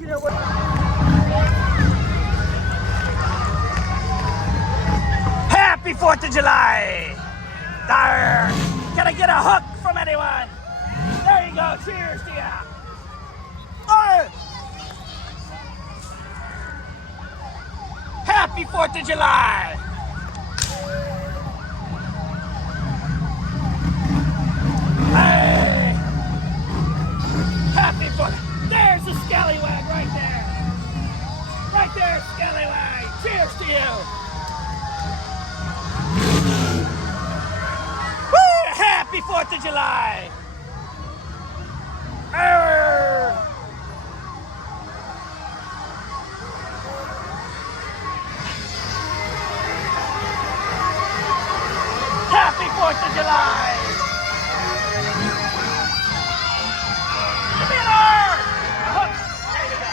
You know what? Happy 4th of July! There! Can I get a hook from anyone? There you go. Cheers to ya! Happy 4th of July! Hey! Happy 4th! There's the scallywag right there! Right there, scallywag! Cheers to you! Woo! Happy 4th of July! Happy 4th of July! Give me an arm! A hook! There you go.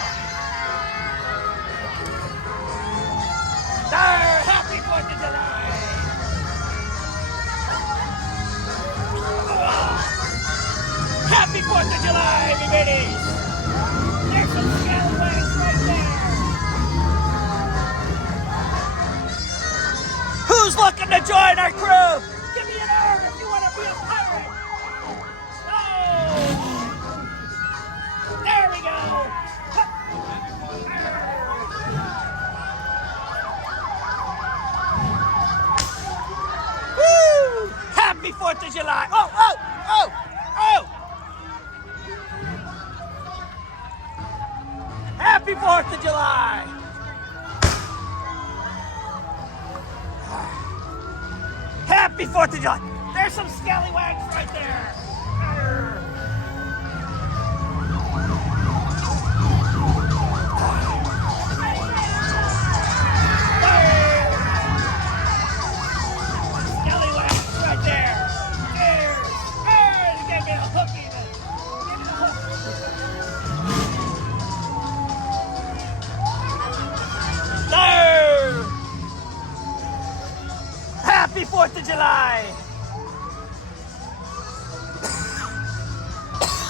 There! Happy 4th of July! Happy 4th of July, everybody! There's some scalawags right there! Who's looking to join our crew? Give me an arm if you want to be a pirate! Oh! There we go! Woo! Happy 4th of July! Oh! Happy 4th of July! Happy 4th of July! There's some scallywags right there! Scallywags right there! Cheers! Give me a hook even! Give me a hook! There! Happy 4th of July!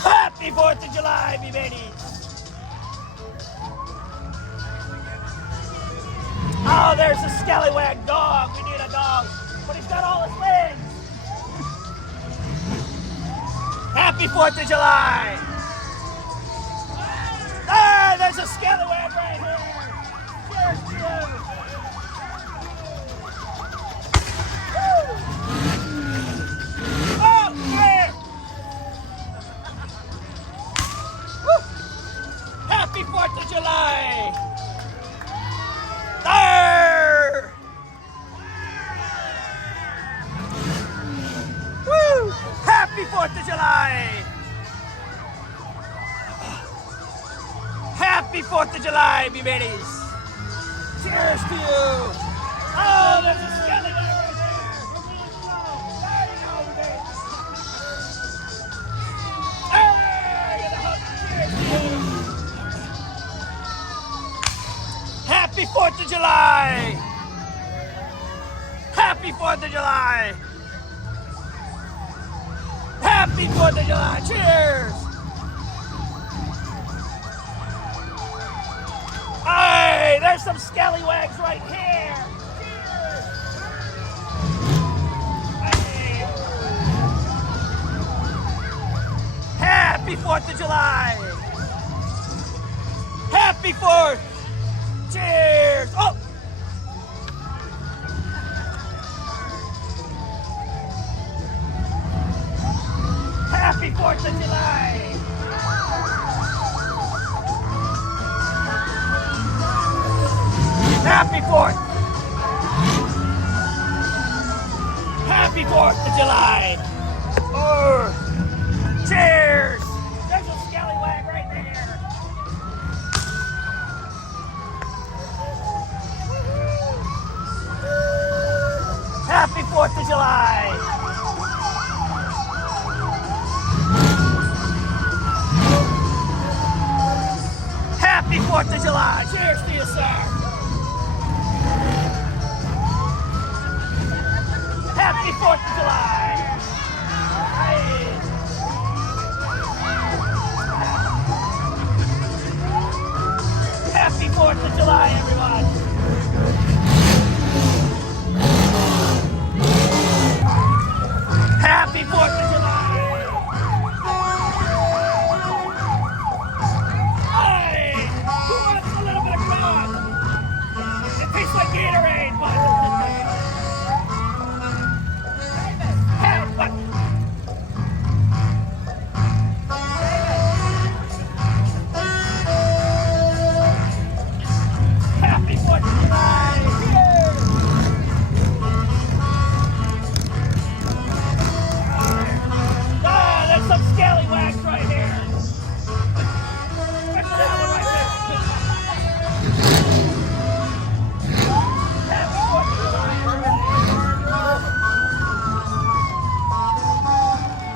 Happy 4th of July, me babies! Oh, there's a scallywag dog. We need a dog. But he's got all his legs. Happy 4th of July! Ah, there's a scallywag right here! Cheers to you! Oh, yeah! Woo. Happy 4th of July! There! Woo! Happy 4th of July! Happy 4th of July, me babies! Cheers to you! Oh, there's a skeleton right there! Really slow! There you go, baby! Hey, get a hug! Cheers to you! Happy 4th of July! Happy 4th of July! Happy 4th of July! Cheers! Hey, there's some scallywags right here! Cheers! Hey. Happy 4th of July! Happy 4th! Cheers! Oh! Happy 4th of July! Happy 4th! Happy 4th of July! Oh! Cheers! There's a scallywag right there! Happy 4th of July! Happy 4th of July! Cheers to you, sir! Happy 4th of July! Hey. 4th of July, everyone! Happy 4th of July! Hey! Who wants a little bit of Coke? It tastes like Gatorade, but... Hey, what? Happy 4th of July! Ah, there's some scallywags right here. Especially that one right there. Happy 4th of July, everybody.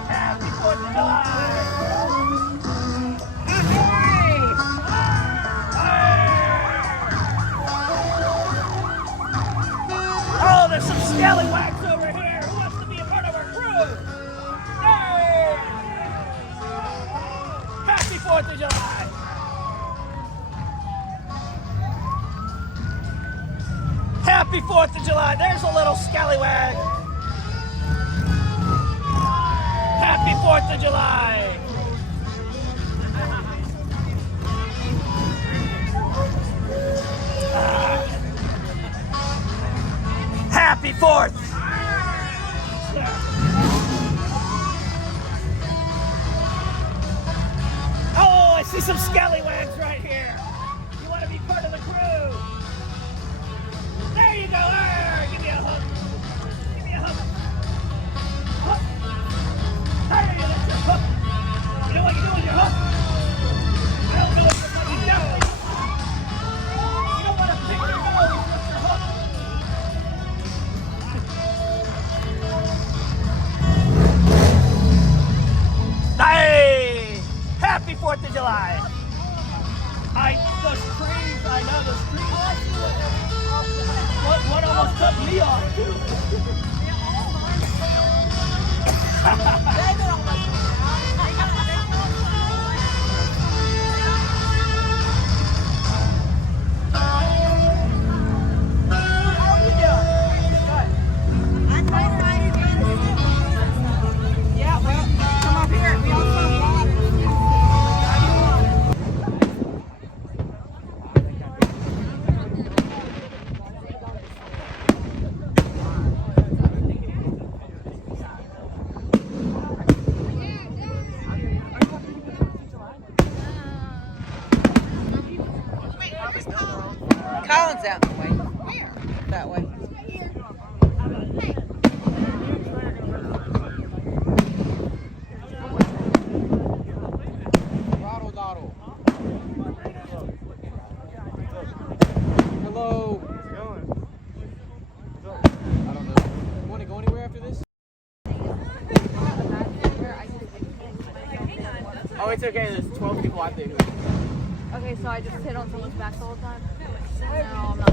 Happy 4th of July. Oh, there's some scallywags over here. Who wants to be a part of our crew? Hey! Happy 4th of July! Happy 4th of July! There's a little scallywag! Happy 4th of July! Happy 4th! Oh, I see some scallywags right here. You want to be part of the crew? There you go. Give me a hug. Give me a hug. Hook. There you go. That's your hook. You know what you do with your hook? You don't do it with your nose. You don't want to pick your nose with your hook. Hey! Happy 4th of July! The trees, I know the trees. One almost cut me off too. Colin's out in the way. Where? That way. Hello. I don't know. You want to go anywhere after this? Oh, it's okay. There's 12 people out there. Okay, so I just sit on someone's back the whole time? No, I'm not.